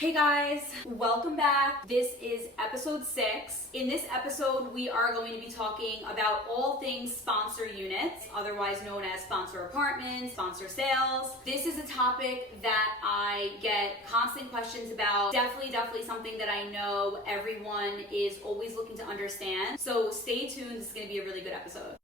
Hey guys, welcome back. This is episode 6. In this episode, we are going to be talking about all things sponsor units, otherwise known as sponsor apartments, sponsor sales. This is a topic that I get constant questions about. Definitely something that I know everyone is always looking to understand. So stay tuned. This is going to be a really good episode.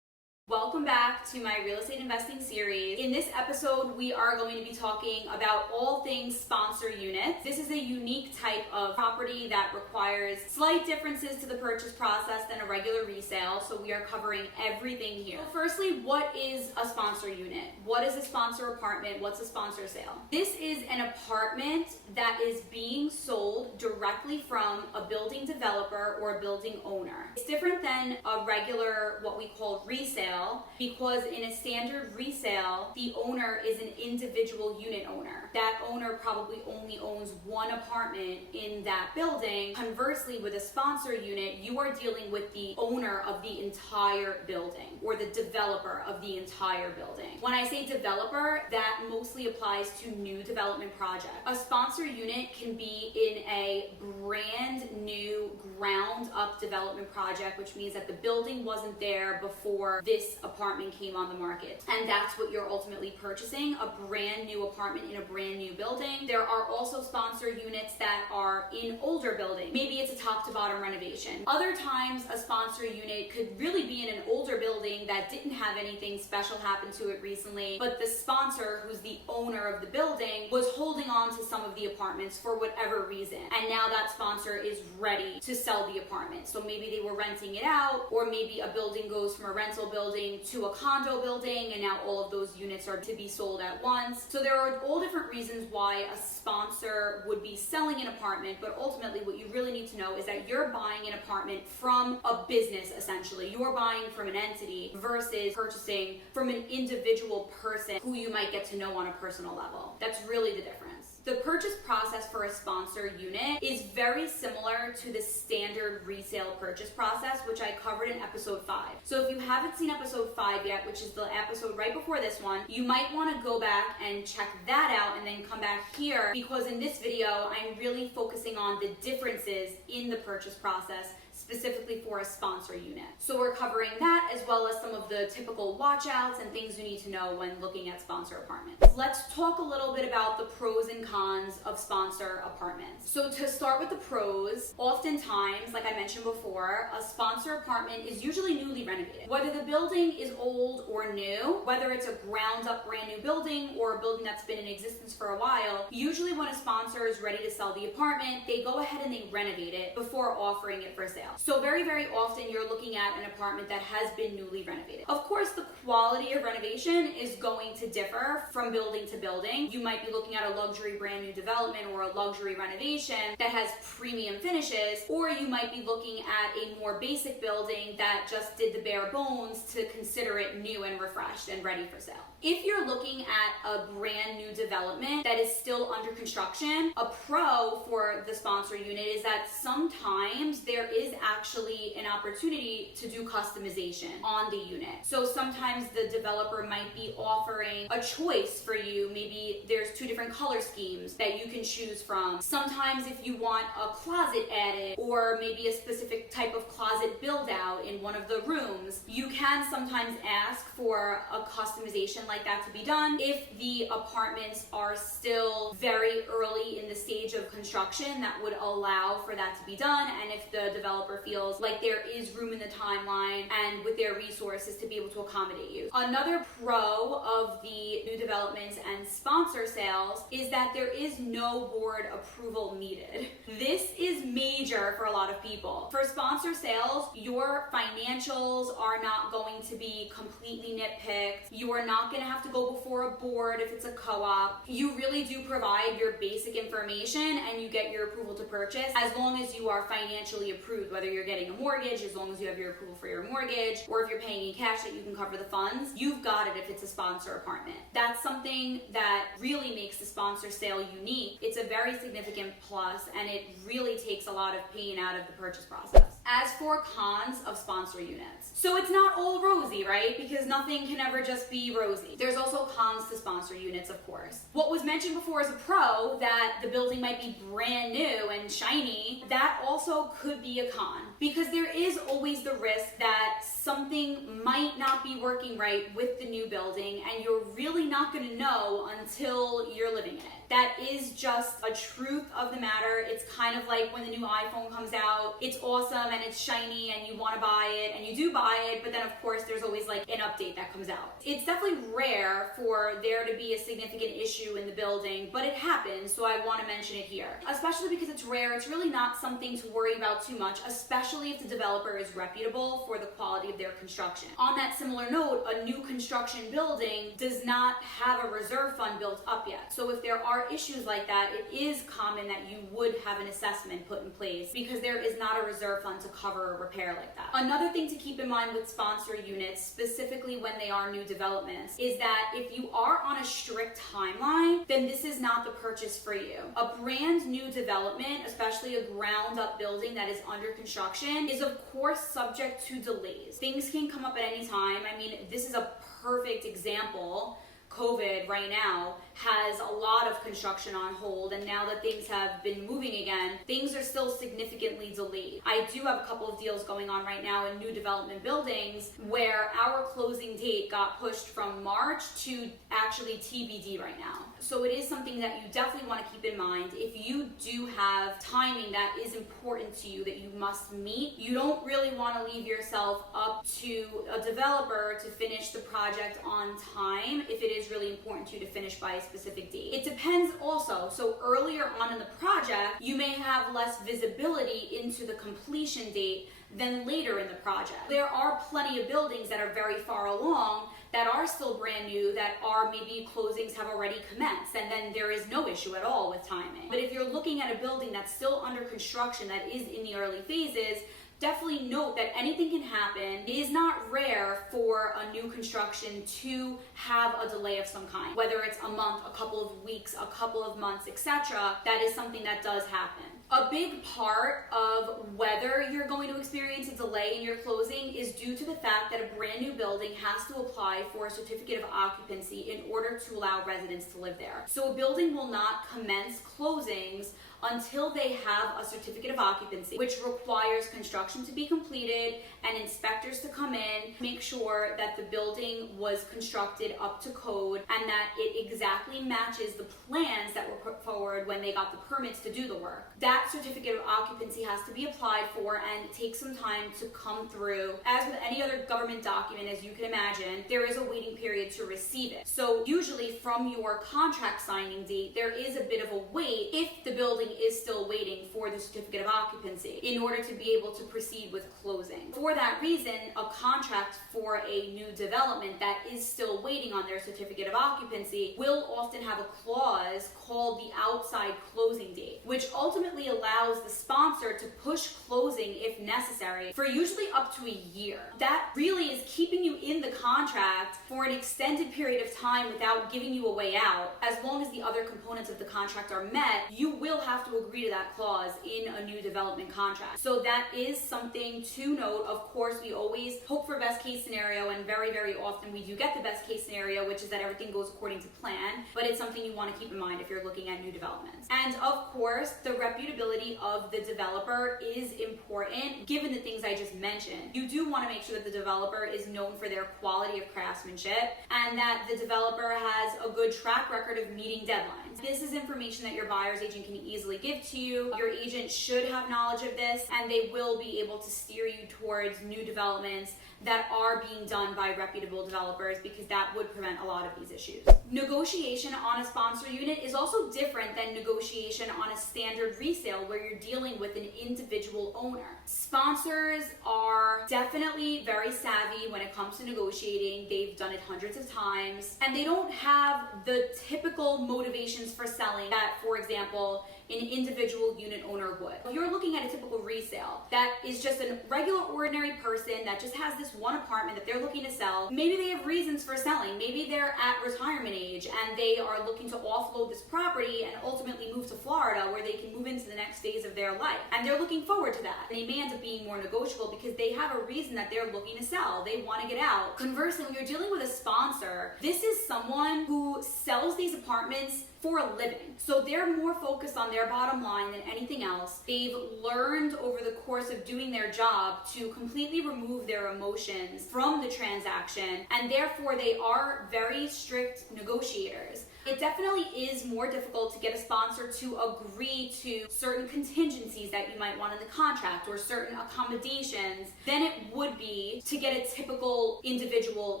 Welcome back to my real estate investing series. In this episode, we are going to be talking about all things sponsor units. This is a unique type of property that requires slight differences to the purchase process than a regular resale, so we are covering everything here. So firstly, what is a sponsor unit? What is a sponsor apartment? What's a sponsor sale? This is an apartment that is being sold directly from a building developer or a building owner. It's different than a regular, what we call resale, because in a standard resale, the owner is an individual unit owner. That owner probably only owns one apartment in that building. Conversely, with a sponsor unit, you are dealing with the owner of the entire building or the developer of the entire building. When I say developer, that mostly applies to new development projects. A sponsor unit can be in a brand new ground up development project, which means that the building wasn't there before this apartment came on the market. And that's what you're ultimately purchasing, a brand new apartment in a brand new building. There are also sponsor units that are in older buildings. Maybe it's a top to bottom renovation. Other times, a sponsor unit could really be in an older building that didn't have anything special happen to it recently, but the sponsor, who's the owner of the building, was holding on to some of the apartments for whatever reason. And now that sponsor is ready to sell the apartment. So maybe they were renting it out, or maybe a building goes from a rental building to a condo building, and now all of those units are to be sold at once. So there are all different reasons why a sponsor would be selling an apartment, but ultimately what you really need to know is that you're buying an apartment from a business, essentially. You're buying from an entity versus purchasing from an individual person who you might get to know on a personal level. That's really the difference. The purchase process for a sponsor unit is very similar to the standard resale purchase process, which I covered in episode 5. So if you haven't seen episode 5 yet, which is the episode right before this one, you might want to go back and check that out and then come back here, because in this video, I'm really focusing on the differences in the purchase process specifically for a sponsor unit. So we're covering that as well as some of the typical watch outs and things you need to know when looking at sponsor apartments. Let's talk a little bit about the pros and cons of sponsor apartments. So to start with the pros, oftentimes, like I mentioned before, a sponsor apartment is usually newly renovated. Whether the building is old or new, whether it's a ground up brand new building or a building that's been in existence for a while, usually when a sponsor is ready to sell the apartment, they go ahead and they renovate it before offering it for sale. So very often you're looking at an apartment that has been newly renovated. Of course, the quality of renovation is going to differ from building to building. You might be looking at a luxury brand new development or a luxury renovation that has premium finishes, or you might be looking at a more basic building that just did the bare bones to consider it new and refreshed and ready for sale. If you're looking at a brand new development that is still under construction, a pro for the sponsor unit is that sometimes there is actually an opportunity to do customization on the unit. So sometimes the developer might be offering a choice for you. Maybe there's 2 different color schemes that you can choose from. Sometimes if you want a closet added or maybe a specific type of closet build out in one of the rooms, you can sometimes ask for a customization like that to be done if the apartments are still very early in the stage of construction that would allow for that to be done, and if the developer feels like there is room in the timeline and with their resources to be able to accommodate you. Another pro of the new developments and sponsor sales is that there is no board approval needed. This is major for a lot of people. For sponsor sales, your financials are not going to be completely nitpicked. You are not going to have to go before a board if it's a co-op. You really do provide your basic information and you get your approval to purchase as long as you are financially approved, whether you're getting a mortgage, as long as you have your approval for your mortgage, or if you're paying in cash that you can cover the funds, you've got it if it's a sponsor apartment. That's something that really makes the sponsor sale unique. It's a very significant plus, and it really takes a lot of pain out of the purchase process. As for cons of sponsor units, so it's not all rosy, right? Because nothing can ever just be rosy. There's also cons to sponsor units, of course. What was mentioned before as a pro, that the building might be brand new and shiny, that also could be a con, because there is always the risk that something might not be working right with the new building, and you're really not going to know until you're living in it. That is just a truth of the matter. It's kind of like when the new iPhone comes out, it's awesome and it's shiny and you want to buy it and you do buy it, but then of course there's always like an update that comes out. It's definitely rare for there to be a significant issue in the building, but it happens, so I want to mention it here. Especially because it's rare, it's really not something to worry about too much, especially if the developer is reputable for the quality of their construction. On that similar note, a new construction building does not have a reserve fund built up yet. So if there are issues like that, it is common that you would have an assessment put in place because there is not a reserve fund to cover a repair like that. Another thing to keep in mind with sponsor units, specifically when they are new developments, is that if you are on a strict timeline, then this is not the purchase for you. A brand new development, especially a ground up building that is under construction, is of course subject to delays. Things can come up at any time. I mean, this is a perfect example. COVID right now has a lot of construction on hold, and now that things have been moving again, things are still significantly delayed. I do have a couple of deals going on right now in new development buildings where our closing date got pushed from March to actually TBD right now. So it is something that you definitely want to keep in mind. If you do have timing that is important to you that you must meet, you don't really want to leave yourself up to a developer to finish the project on time if it is really important to you to finish by a specific date. It depends also. So earlier on in the project, you may have less visibility into the completion date than later in the project. There are plenty of buildings that are very far along that are still brand new, that are maybe closings have already commenced, and then there is no issue at all with timing. But if you're looking at a building that's still under construction, that is in the early phases, definitely note that anything can happen. It is not rare for a new construction to have a delay of some kind, whether it's a month, a couple of weeks, a couple of months, etc. That is something that does happen. A big part of whether you're going to experience a delay in your closing is due to the fact that a brand new building has to apply for a certificate of occupancy in order to allow residents to live there. So a building will not commence closings until they have a certificate of occupancy, which requires construction to be completed and inspectors to come in, make sure that the building was constructed up to code and that it exactly matches the plans that were put forward when they got the permits to do the work. That certificate of occupancy has to be applied for and take some time to come through. As with any other government document, as you can imagine, there is a waiting period to receive it. So usually from your contract signing date, there is a bit of a wait if the building is still waiting for the certificate of occupancy in order to be able to proceed with closing. For that reason, a contract for a new development that is still waiting on their certificate of occupancy will often have a clause called the outside closing date, which ultimately allows the sponsor to push closing if necessary for usually up to a year. That really is keeping you in the contract for an extended period of time without giving you a way out. As long as the other components of the contract are met, you will have to agree to that clause in a new development contract. So that is something to note. Of course, we always hope for best case scenario, and very, very often we do get the best case scenario, which is that everything goes according to plan, but it's something you want to keep in mind if you're looking at new developments. And of course, the reputability of the developer is important given the things I just mentioned. You do want to make sure that the developer is known for their quality of craftsmanship and that the developer has a good track record of meeting deadlines. This is information that your buyer's agent can easily give to you. Your agent should have knowledge of this, and they will be able to steer you towards new developments that are being done by reputable developers, because that would prevent a lot of these issues. Negotiation on a sponsor unit is also different than negotiation on a standard resale where you're dealing with an individual owner. Sponsors are definitely very savvy when it comes to negotiating. They've done it hundreds of times, and they don't have the typical motivations for selling that, for example, an individual unit owner would. If you're looking at a typical resale that is just a regular ordinary person that just has this one apartment that they're looking to sell, maybe they have reasons for selling. Maybe they're at retirement age and they are looking to offload this property and ultimately move to Florida where they can move into the next phase of their life. And they're looking forward to that. They may end up being more negotiable because they have a reason that they're looking to sell. They want to get out. Conversely, when you're dealing with a sponsor, this is someone who sells these apartments for a living. So they're more focused on their bottom line than anything else. They've learned over the course of doing their job to completely remove their emotions from the transaction, and therefore they are very strict negotiators. It definitely is more difficult to get a sponsor to agree to certain contingencies that you might want in the contract or certain accommodations than it would be to get a typical individual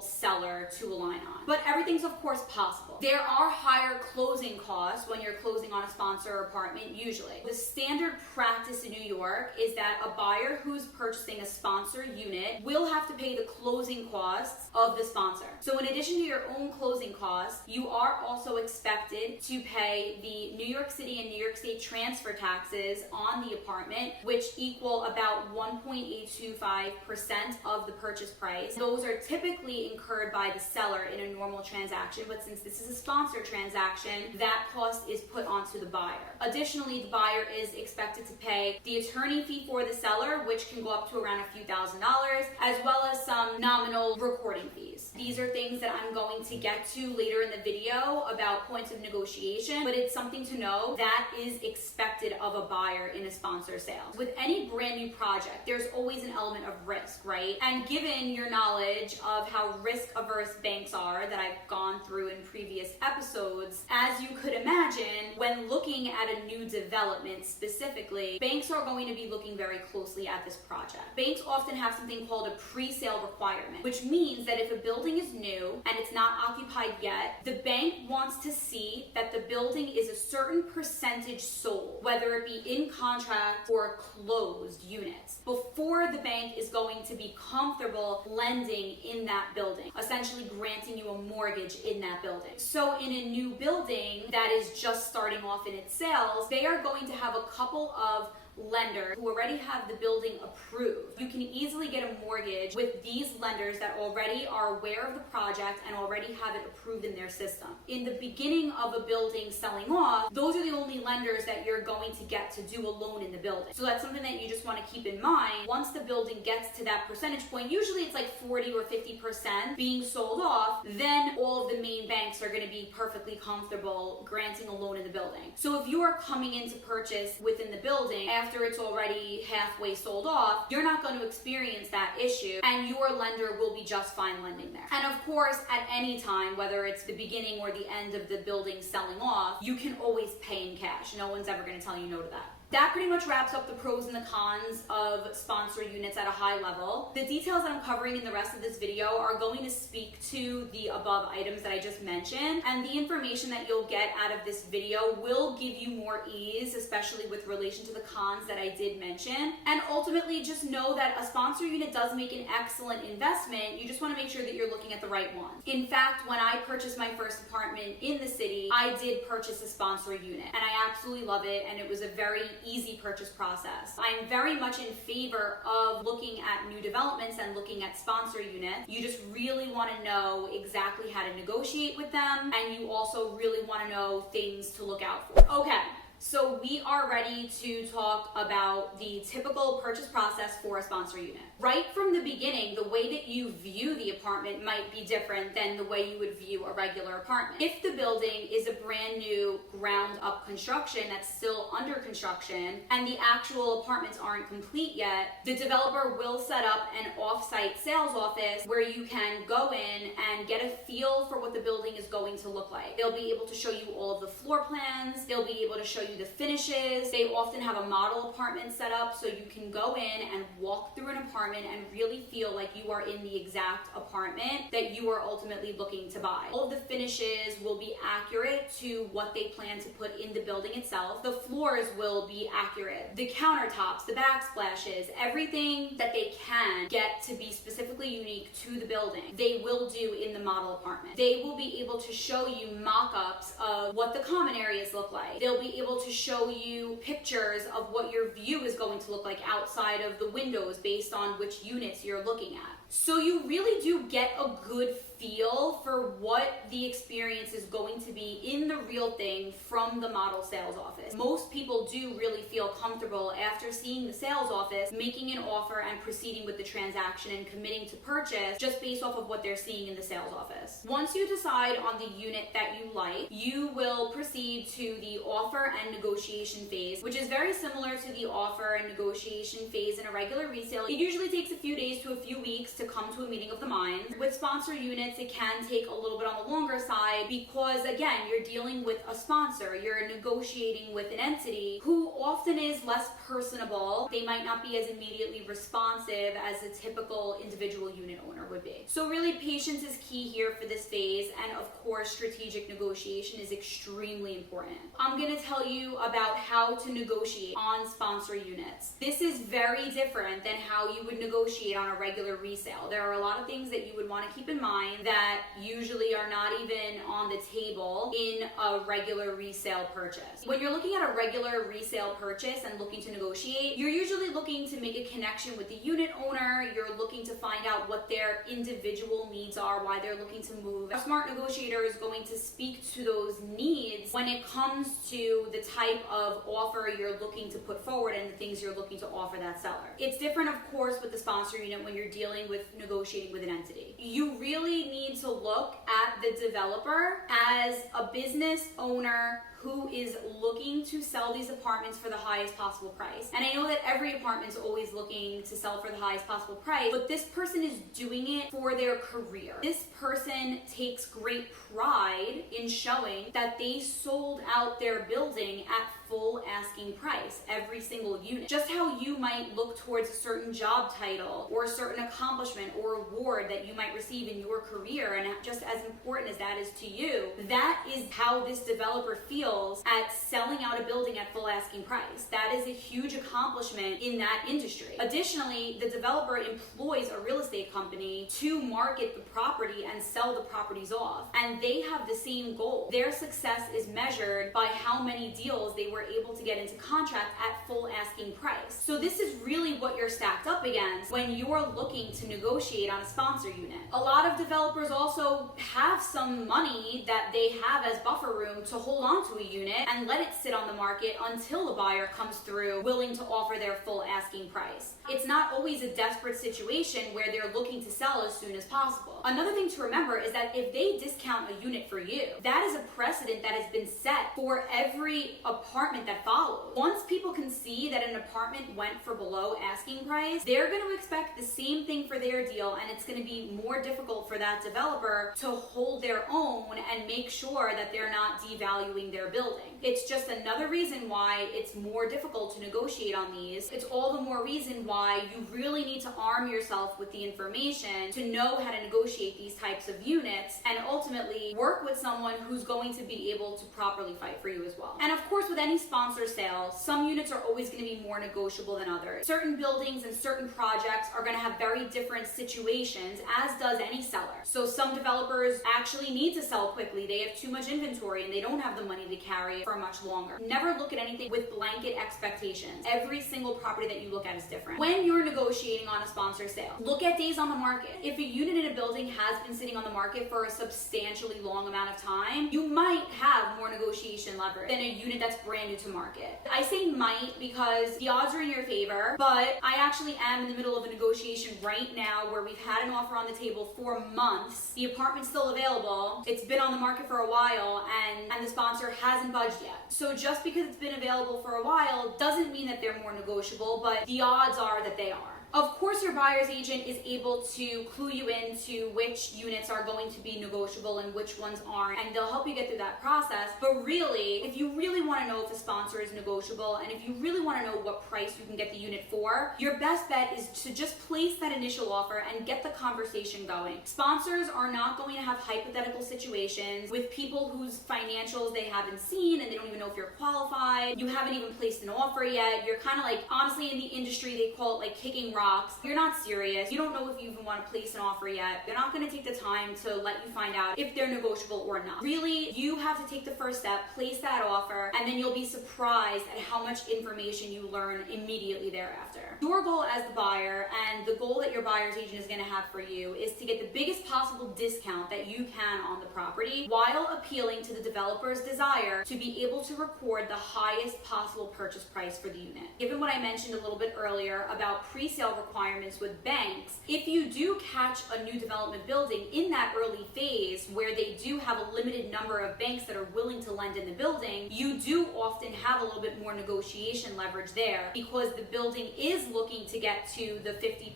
seller to align on. But everything's of course possible. There are higher closing costs when you're closing on a sponsor apartment usually. The standard practice in New York is that a buyer who's purchasing a sponsor unit will have to pay the closing costs of the sponsor. So in addition to your own closing costs, you are also expected to pay the New York City and New York State transfer taxes on the apartment, which equal about 1.825% of the purchase price. Those are typically incurred by the seller in a normal transaction, but since this is a sponsor transaction, that cost is put onto the buyer. Additionally, the buyer is expected to pay the attorney fee for the seller, which can go up to around a few $1,000s, as well as some nominal recording fees. These are things that I'm going to get to later in the video about points of negotiation, but it's something to know that is expected of a buyer in a sponsor sale. With any brand new project, there's always an element of risk, right? And given your knowledge of how risk averse banks are that I've gone through in previous episodes, as you could imagine, when looking at a new development specifically, banks are going to be looking very closely at this project. Banks often have something called a pre-sale requirement, which means that if a building is new and it's not occupied yet, the bank wants to see that the building is a certain percentage sold, whether it be in contract or closed units, before the bank is going to be comfortable lending in that building, essentially granting you a mortgage in that building. So in a new building that is just starting off in its sales, they are going to have a couple of lenders who already have the building approved. You can easily get a mortgage with these lenders that already are aware of the project and already have it approved in their system. In the beginning of a building selling off, those are the only lenders that you're going to get to do a loan in the building. So that's something that you just want to keep in mind. Once the building gets to that percentage point, usually it's like 40 or 50% being sold off, then all of the main banks are going to be perfectly comfortable granting a loan in the building. So if you are coming in to purchase within the building, after it's already halfway sold off, you're not going to experience that issue and your lender will be just fine lending there. And of course, at any time, whether it's the beginning or the end of the building selling off, you can always pay in cash. No one's ever going to tell you no to that. That pretty much wraps up the pros and the cons of sponsor units at a high level. The details that I'm covering in the rest of this video are going to speak to the above items that I just mentioned, and the information that you'll get out of this video will give you more ease, especially with relation to the cons that I did mention. And ultimately, just know that a sponsor unit does make an excellent investment. You just want to make sure that you're looking at the right one. In fact, when I purchased my first apartment in the city, I did purchase a sponsor unit, and I absolutely love it, and it was a very easy purchase process. I'm very much in favor of looking at new developments and looking at sponsor units. You just really want to know exactly how to negotiate with them, and you also really want to know things to look out for. Okay. So we are ready to talk about the typical purchase process for a sponsor unit. Right from the beginning, the way that you view the apartment might be different than the way you would view a regular apartment. If the building is a brand new ground up construction that's still under construction and the actual apartments aren't complete yet, the developer will set up an off-site sales office where you can go in and get a feel for what the building is going to look like. They'll be able to show you all of the floor plans. They'll be able to show you the finishes. They often have a model apartment set up so you can go in and walk through an apartment and really feel like you are in the exact apartment that you are ultimately looking to buy. All of the finishes will be accurate to what they plan to put in the building itself. The floors will be accurate. The countertops, the backsplashes, everything that they can get to be specifically unique to the building, they will do in the model apartment. They will be able to show you mock-ups of what the common areas look like. They'll be able to show you pictures of what your view is going to look like outside of the windows based on which units you're looking at. So you really do get a good feel for what the experience is going to be in the real thing from the model sales office. Most people do really feel comfortable after seeing the sales office making an offer and proceeding with the transaction and committing to purchase just based off of what they're seeing in the sales office. Once you decide on the unit that you like, you will proceed to the offer and negotiation phase, which is very similar to the offer and negotiation phase in a regular resale. It usually takes a few days to a few weeks to come to a meeting of the minds. With sponsor units, it can take a little bit on the longer side because, again, you're dealing with a sponsor. You're negotiating with an entity who often is less personable. They might not be as immediately responsive as a typical individual unit owner would be. So really, patience is key here for this phase, and of course, strategic negotiation is extremely important. I'm going to tell you about how to negotiate on sponsor units. This is very different than how you would negotiate on a regular resale. There are a lot of things that you would want to keep in mind that usually are not even on the table in a regular resale purchase. When you're looking at a regular resale purchase and looking to negotiate, you're usually looking to make a connection with the unit owner. You're looking to find out what their individual needs are, why they're looking to move. A smart negotiator is going to speak to those needs when it comes to the type of offer you're looking to put forward and the things you're looking to offer that seller. It's different, of course, with the sponsor unit when you're dealing with negotiating with an entity. You really need to look at the developer as a business owner who is looking to sell these apartments for the highest possible price. And I know that every apartment is always looking to sell for the highest possible price, but this person is doing it for their career. This person takes great pride in showing that they sold out their building at full asking price, every single unit. Just how you might look towards a certain job title or a certain accomplishment or award that you might receive in your career, and just as important as that is to you, that is how this developer feels at selling out a building at full asking price. That is a huge accomplishment in that industry. Additionally, the developer employs a real estate company to market the property and sell the properties off, and they have the same goal. Their success is measured by how many deals they were able to get into contract at full asking price. So this is really what you're stacked up against when you're looking to negotiate on a sponsor unit. A lot of developers also have some money that they have as buffer room to hold on to a unit and let it sit on the market until a buyer comes through willing to offer their full asking price. It's not always a desperate situation where they're looking to sell as soon as possible. Another thing to remember is that if they discount a unit for you, that is a precedent that has been set for every apartment that follows. Once people can see that an apartment went for below asking price, they're going to expect the same thing for their deal, and it's going to be more difficult for that developer to hold their own and make sure that they're not devaluing their building. It's just another reason why it's more difficult to negotiate on these. It's all the more reason why you really need to arm yourself with the information to know how to negotiate these types of units and ultimately work with someone who's going to be able to properly fight for you as well. And of course, with any sponsor sale, some units are always going to be more negotiable than others. Certain buildings and certain projects are going to have very different situations, as does any seller. So some developers actually need to sell quickly. They have too much inventory and they don't have the money to carry it for much longer. Never look at anything with blanket expectations. Every single property that you look at is different. When you're negotiating on a sponsor sale, look at days on the market. If a unit in a building has been sitting on the market for a substantially long amount of time, you might have more negotiation leverage than a unit that's brand new to market. I say might because the odds are in your favor, but I actually am in the middle of a negotiation right now where we've had an offer on the table for months. The apartment's still available. It's been on the market for a while, and the sponsor hasn't budged yet. So just because it's been available for a while doesn't mean that they're more negotiable, but the odds are that they are. Of course, your buyer's agent is able to clue you into which units are going to be negotiable and which ones aren't, and they'll help you get through that process. But really, if you really want to know if a sponsor is negotiable, and if you really want to know what price you can get the unit for, your best bet is to just place that initial offer and get the conversation going. Sponsors are not going to have hypothetical situations with people whose financials they haven't seen and they don't even know if you're qualified. You haven't even placed an offer yet. You're kind of like, honestly, in the industry, they call it like kicking rocks rocks, you're not serious, you don't know if you even want to place an offer yet, they're not going to take the time to let you find out if they're negotiable or not. Really, you have to take the first step, place that offer, and then you'll be surprised at how much information you learn immediately thereafter. Your goal as the buyer and the goal that your buyer's agent is going to have for you is to get the biggest possible discount that you can on the property while appealing to the developer's desire to be able to record the highest possible purchase price for the unit. Given what I mentioned a little bit earlier about pre-sale requirements with banks, if you do catch a new development building in that early phase where they do have a limited number of banks that are willing to lend in the building, you do often have a little bit more negotiation leverage there because the building is looking to get to the 50%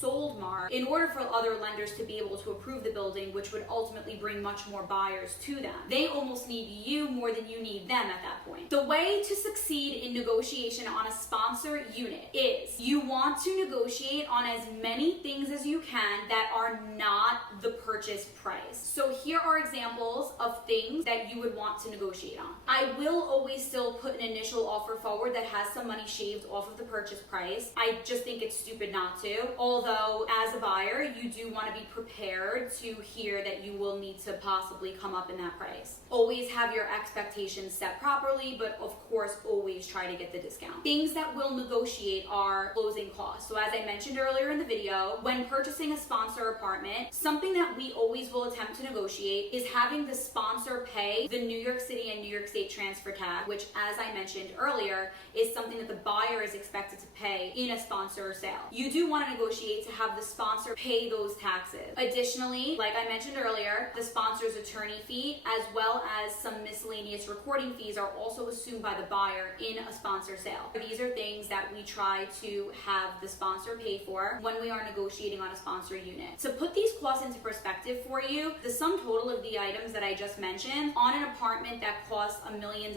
sold mark in order for other lenders to be able to approve the building, which would ultimately bring much more buyers to them. They almost need you more than you need them at that point. The way to succeed in negotiation on a sponsor unit is you want to negotiate on as many things as you can that are not the purchase price. So here are examples of things that you would want to negotiate on. I will always still put an initial offer forward that has some money shaved off of the purchase price. I just think it's stupid not to. Although as a buyer, you do want to be prepared to hear that you will need to possibly come up in that price. Always have your expectations set properly, but of course, always try to get the discount. Things that will negotiate are closing costs. So as I mentioned earlier in the video, when purchasing a sponsor apartment, something that we always will attempt to negotiate is having the sponsor pay the New York City and New York State transfer tax, which as I mentioned earlier, is something that the buyer is expected to pay in a sponsor sale. You do want to negotiate to have the sponsor pay those taxes. Additionally, like I mentioned earlier, the sponsor's attorney fee as well as some miscellaneous recording fees are also assumed by the buyer in a sponsor sale. These are things that we try to have the sponsor pay for when we are negotiating on a sponsor unit. To put these costs into perspective for you, the sum total of the items that I just mentioned on an apartment that costs $1 million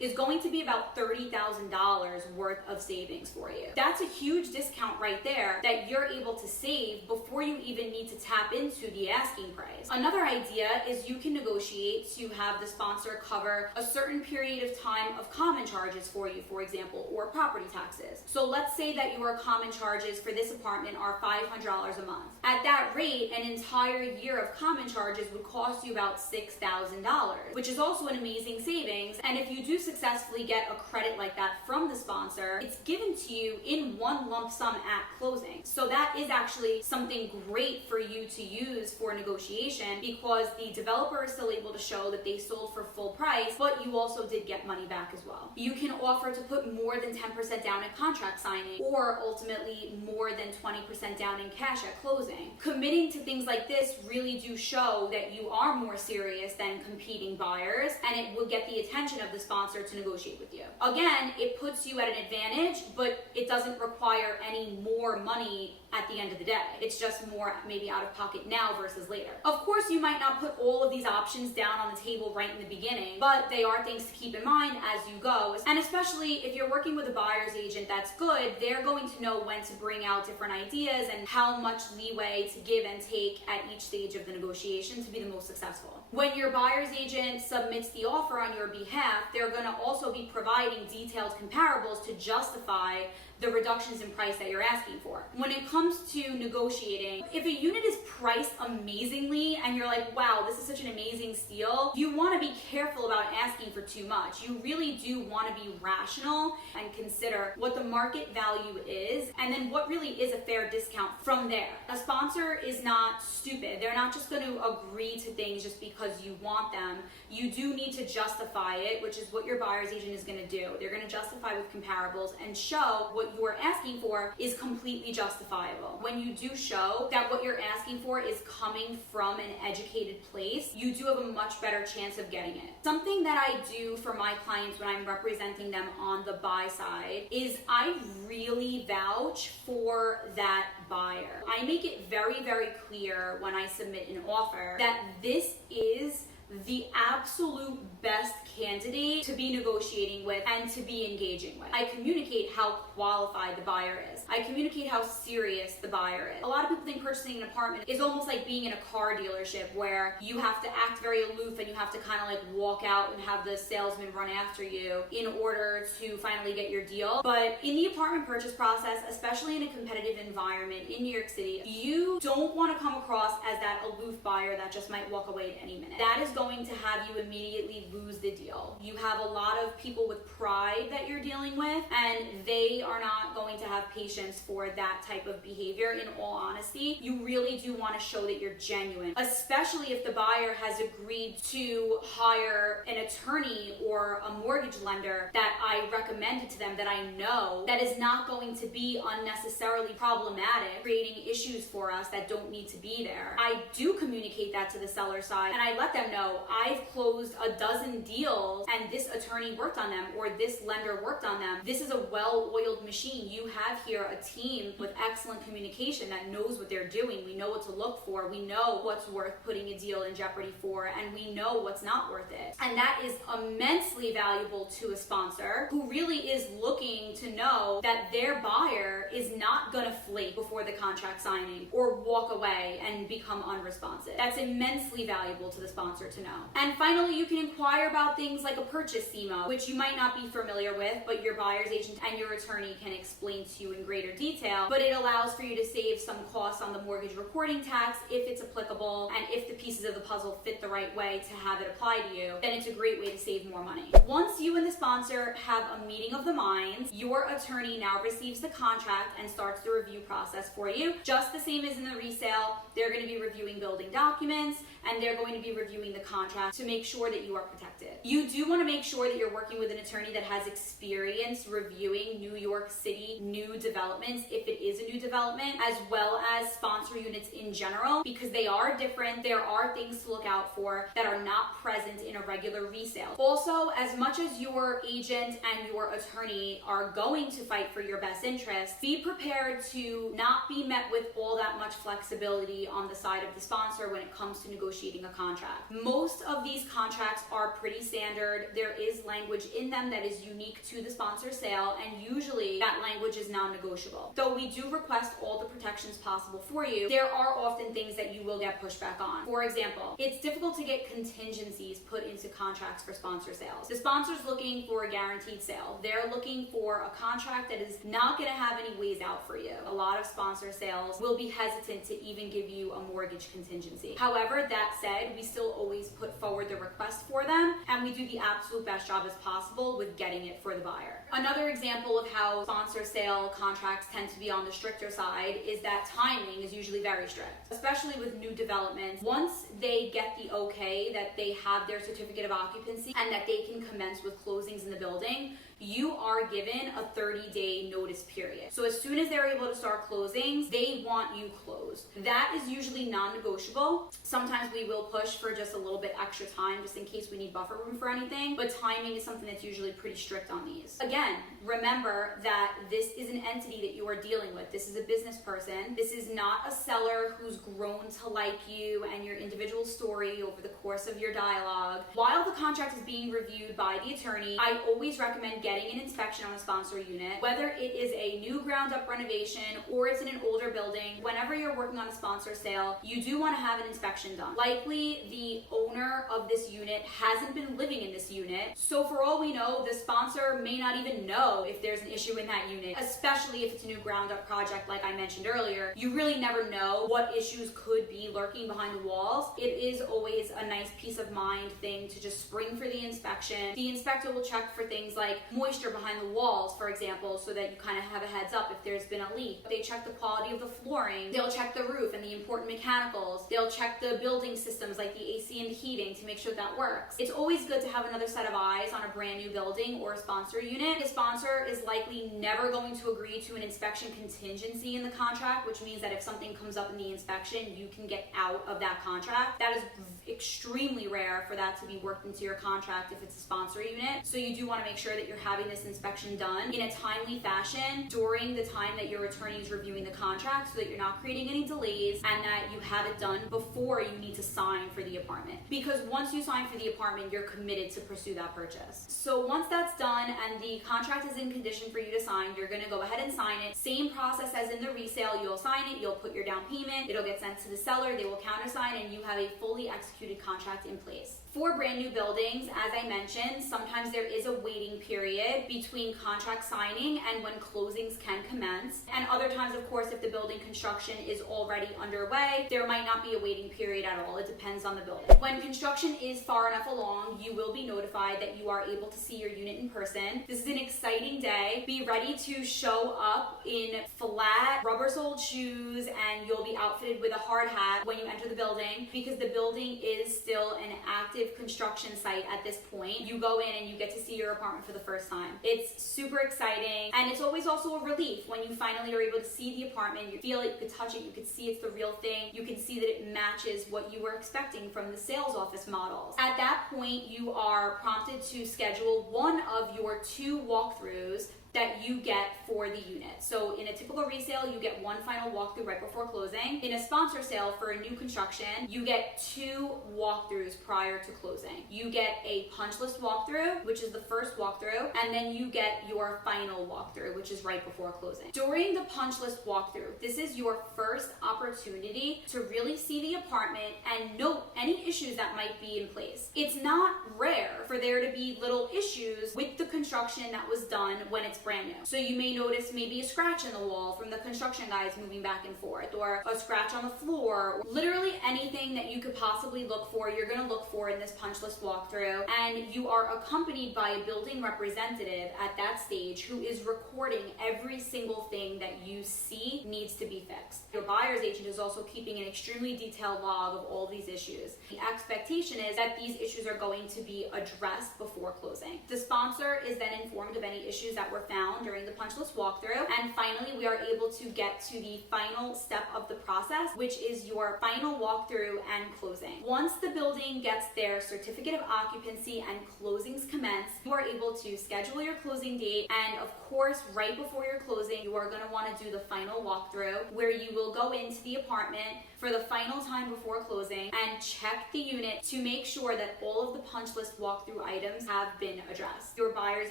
is going to be about $30,000 worth of savings for you. That's a huge discount right there that you're able to save before you even need to tap into the asking price. Another idea is you can negotiate to have the sponsor cover a certain period of time of common charges for you, for example, or property taxes. So let's say that your common charges for this apartment are $500 a month. At that rate, an entire year of common charges would cost you about $6,000, which is also an amazing savings. And if you do successfully get a credit like that from the sponsor, it's given to you in one lump sum at closing. So that is actually something great for you to use for negotiation because the developer is still able to show that they sold for full price, but you also did get money back as well. You can offer to put more than 10% down at contract signing or ultimately more than 20% down in cash at closing. Committing to things like this really do show that you are more serious than competing buyers, and it will get the attention of the sponsor to negotiate with you. Again, it puts you at an advantage, but it doesn't require any more money at the end of the day. It's just more maybe out of pocket now versus later. Of course, you might not put all of these options down on the table right in the beginning, but they are things to keep in mind as you go. And especially if you're working with a buyer's agent that's good, they're going to know when to bring out different ideas and how much leeway to give and take at each stage of the negotiation to be the most successful. When your buyer's agent submits the offer on your behalf, they're going to also be providing detailed comparables to justify the reductions in price that you're asking for. When it comes to negotiating, if a unit is priced amazingly and you're like, wow, this is such an amazing steal, you want to be careful about asking for too much. You really do want to be rational and consider what the market value is and then what really is a fair discount from there. A sponsor is not stupid. They're not just going to agree to things just because you want them. You do need to justify it, which is what your buyer's agent is going to do. They're going to justify with comparables and show what you're asking for is completely justifiable. When you do show that what you're asking for is coming from an educated place, you do have a much better chance of getting it. Something that I do for my clients when I'm representing them on the buy side is I really vouch for that buyer. I make it very, very clear when I submit an offer that this is the absolute best candidate to be negotiating with and to be engaging with. I communicate how qualified the buyer is. I communicate how serious the buyer is. A lot of people think purchasing an apartment is almost like being in a car dealership where you have to act very aloof and you have to kind of like walk out and have the salesman run after you in order to finally get your deal. But in the apartment purchase process, especially in a competitive environment in New York City, you don't want to come across as that aloof buyer that just might walk away at any minute. That is going to have you immediately lose the deal. You have a lot of people with pride that you're dealing with, and they are not going to have patience for that type of behavior. In all honesty, you really do want to show that you're genuine, especially if the buyer has agreed to hire an attorney or a mortgage lender that I recommended to them, that I know that is not going to be unnecessarily problematic, creating issues for us that don't need to be there. I do communicate that to the seller side, and I let them know I've closed a dozen deals and this attorney worked on them or this lender worked on them. This is a well-oiled machine. You have here a team with excellent communication that knows what they're doing. We know what to look for. We know what's worth putting a deal in jeopardy for, and we know what's not worth it. And that is immensely valuable to a sponsor who really is looking to know that their buyer is not going to flake before the contract signing or walk away and become unresponsive. That's immensely valuable to the sponsor to know. And finally, you can inquire about things like a purchase CMO, which you might not be familiar with, but your buyer's agent and your attorney can explain to you in greater detail. But it allows for you to save some costs on the mortgage recording tax if it's applicable, and if the pieces of the puzzle fit the right way to have it apply to you, then it's a great way to save more money. Once you and the sponsor have a meeting of the minds, your attorney now receives the contract and starts the review process for you. Just the same as in the resale, they're going to be reviewing building documents and they're going to be reviewing the contract to make sure that you are protected. You do want to make sure that you're working with an attorney that has experience reviewing New York City new developments, if it is a new development, as well as sponsor units in general, because they are different. There are things to look out for that are not present in a regular resale. Also, as much as your agent and your attorney are going to fight for your best interest, be prepared to not be met with all that much flexibility on the side of the sponsor when it comes to negotiating a contract. Most of these contracts are pretty standard. There is language in them that is unique to the sponsor sale, and usually that language is non-negotiable. Though we do request all the protections possible for you, there are often things that you will get pushback on. For example, it's difficult to get contingencies put into contracts for sponsor sales. The sponsor's looking for a guaranteed sale. They're looking for a contract that is not going to have any ways out for you. A lot of sponsor sales will be hesitant to even give you a mortgage contingency. However, that said, we still always put forward the request for them, and we do the absolute best job as possible with getting it for the buyer. Another example of how sponsor sale contracts tend to be on the stricter side is that timing is usually very strict, especially with new developments. Once they get the okay that they have their certificate of occupancy and that they can commence with closings in the building, you are given a 30-day notice period. So as soon as they're able to start closings, they want you closed. That is usually non-negotiable. Sometimes we will push for just a little bit extra time just in case we need buffer room for anything, but timing is something that's usually pretty strict on these. Again, remember that this is an entity that you are dealing with. This is a business person. This is not a seller who's grown to like you and your individual story over the course of your dialogue. While the contract is being reviewed by the attorney, I always recommend getting an inspection on a sponsor unit, whether it is a new ground up renovation or it's in an older building. Whenever you're working on a sponsor sale, you do want to have an inspection done. Likely the owner of this unit hasn't been living in this unit, so for all we know, the sponsor may not even know if there's an issue in that unit, especially if it's a new ground up project like I mentioned earlier. You really never know what issues could be lurking behind the walls. It is always a nice peace of mind thing to just spring for the inspection. The inspector will check for things like moisture behind the walls, for example, so that you kind of have a heads up if there's been a leak. They check the quality of the flooring. They'll check the roof and the important mechanicals. They'll check the building systems like the AC and the heating to make sure that works. It's always good to have another set of eyes on a brand new building or a sponsor unit. The sponsor is likely never going to agree to an inspection contingency in the contract, which means that if something comes up in the inspection, you can get out of that contract. That is extremely rare for that to be worked into your contract if it's a sponsor unit. So you do want to make sure that you're having this inspection done in a timely fashion during the time that your attorney is reviewing the contract, so that you're not creating any delays and that you have it done before you need to sign for the apartment. Because once you sign for the apartment, you're committed to pursue that purchase. So once that's done and the contract is in condition for you to sign, you're gonna go ahead and sign it. Same process as in the resale, you'll sign it, you'll put your down payment, it'll get sent to the seller, they will countersign, and you have a fully executed contract in place. For brand new buildings, as I mentioned, sometimes there is a waiting period between contract signing and when closings can commence. And other times, of course, if the building construction is already underway, there might not be a waiting period at all. It depends on the building. When construction is far enough along, you will be notified that you are able to see your unit in person. This is an exciting day. Be ready to show up in flat, rubber-soled shoes, and you'll be outfitted with a hard hat when you enter the building, because the building is still an active construction site at this point. You go in and you get to see your apartment for the first time. It's super exciting, and it's always also a relief when you finally are able to see the apartment. You feel it, you could touch it, you could see it's the real thing. You can see that it matches what you were expecting from the sales office models. At that point, you are prompted to schedule one of your 2 walkthroughs that you get for the unit. So in a typical resale, you get one final walkthrough right before closing. In a sponsor sale for a new construction, you get 2 walkthroughs prior to closing. You get a punch list walkthrough, which is the first walkthrough, and then you get your final walkthrough, which is right before closing. During the punch list walkthrough, this is your first opportunity to really see the apartment and note any issues that might be in place. It's not rare for there to be little issues with the construction that was done when it's brand new. So you may notice maybe a scratch in the wall from the construction guys moving back and forth, or a scratch on the floor. Literally anything that you could possibly look for, you're going to look for in this punch list walkthrough. And you are accompanied by a building representative at that stage who is recording every single thing that you see needs to be fixed. Your buyer's agent is also keeping an extremely detailed log of all these issues. The expectation is that these issues are going to be addressed before closing. The sponsor is then informed of any issues that were found during the punch list walkthrough. And finally, we are able to get to the final step of the process, which is your final walkthrough and closing. Once the building gets their certificate of occupancy and closings commence, you are able to schedule your closing date. And of course, right before your closing, you are going to want to do the final walkthrough, where you will go into the apartment for the final time before closing and check the unit to make sure that all of the punch list walkthrough items have been addressed. Your buyer's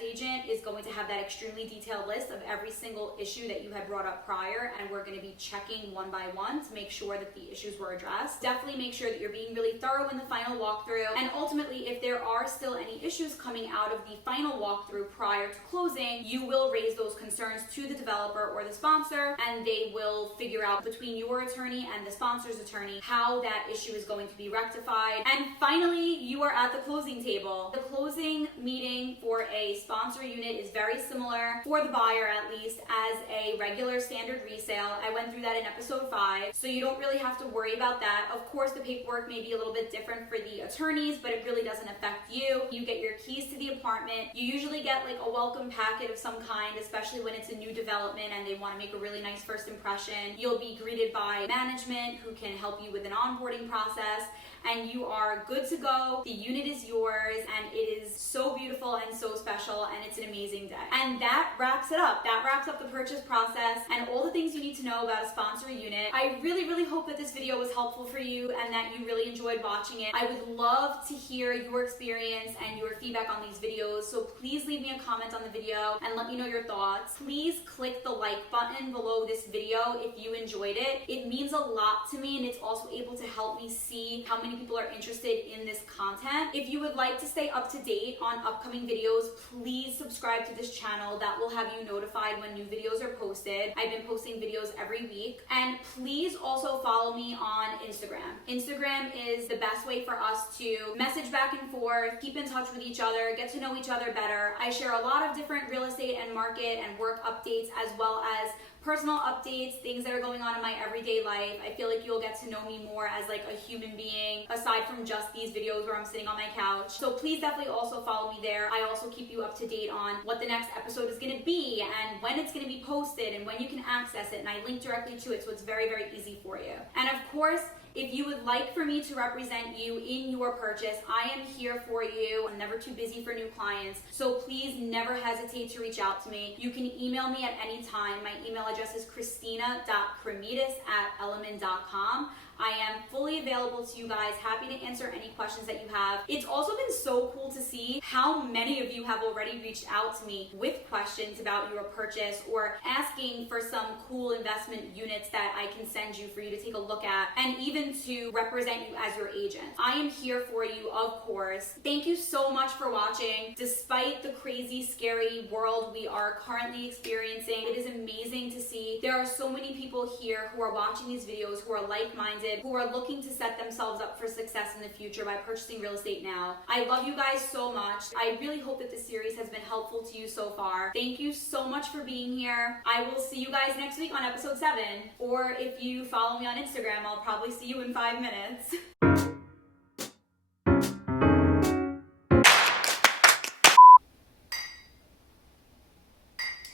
agent is going to have that extremely detailed list of every single issue that you had brought up prior, and we're going to be checking one by one to make sure that the issues were addressed. Definitely make sure that you're being really thorough in the final walkthrough, and ultimately, if there are still any issues coming out of the final walkthrough prior to closing, you will raise those concerns to the developer or the sponsor, and they will figure out between your attorney and the sponsor's attorney how that issue is going to be rectified. And finally, you are at the closing table. The closing meeting for a sponsor unit is very similar, for the buyer at least, as a regular standard resale. I went through that in episode 5, so you don't really have to worry about that. Of course, the paperwork may be a little bit different for the attorneys, but it really doesn't affect you. You get your keys to the apartment. You usually get like a welcome packet of some kind, especially when it's a new development and they want to make a really nice first impression. You'll be greeted by management who can help you with an onboarding process, and you are good to go. The unit is yours, and it is so beautiful and so special, and it's an amazing day. And that wraps it up. That wraps up the purchase process and all the things you need to know about a sponsor unit. I really hope that this video was helpful for you and that you really enjoyed watching it. I would love to hear your experience and your feedback on these videos, so please leave me a comment on the video and let me know your thoughts. Please click the like button below this video if you enjoyed it. It means a lot to me, and it's also able to help me see how many people are interested in this content. If you would like to stay up to date on upcoming videos, please subscribe to this channel. That will have you notified when new videos are posted. I've been posting videos every week. And please also follow me on Instagram. Instagram is the best way for us to message back and forth, keep in touch with each other, get to know each other better. I share a lot of different real estate and market and work updates, as well as personal updates, things that are going on in my everyday life. I feel like you'll get to know me more as like a human being, aside from just these videos where I'm sitting on my couch. So please definitely also follow me there. I also keep you up to date on what the next episode is going to be and when it's going to be posted and when you can access it, and I link directly to it, so it's very easy for you. And of course, If you would like for me to represent you in your purchase, I am here for you. I'm never too busy for new clients, so please never hesitate to reach out to me. You can email me at any time. My email address is christina.cremidas@element.com. I am fully available to you guys, happy to answer any questions that you have. It's also been so cool to see how many of you have already reached out to me with questions about your purchase or asking for some cool investment units that I can send you for you to take a look at, and even to represent you as your agent. I am here for you, of course. Thank you so much for watching. Despite the crazy, scary world we are currently experiencing, it is amazing to see there are so many people here who are watching these videos who are like-minded, who are looking to set themselves up for success in the future by purchasing real estate now. I love you guys so much. I really hope that this series has been helpful to you so far. Thank you so much for being here. I will see you guys next week on episode 7, or if you follow me on Instagram, I'll probably see you in 5 minutes.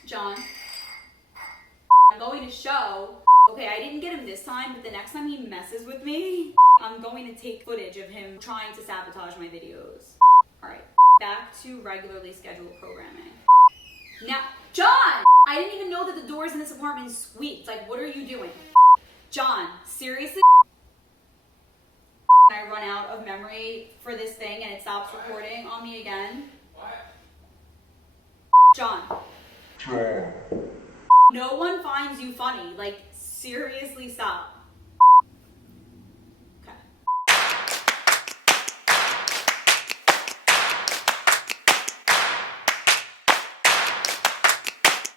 John, I'm going to show. Okay, I didn't get him this time, but the next time he messes with me, I'm going to take footage of him trying to sabotage my videos. Alright, back to regularly scheduled programming. Now, John! I didn't even know that the doors in this apartment squeaked. Like, what are you doing? John, seriously? I run out of memory for this thing and it stops recording on me again. What? John. No one finds you funny. Like, seriously, stop.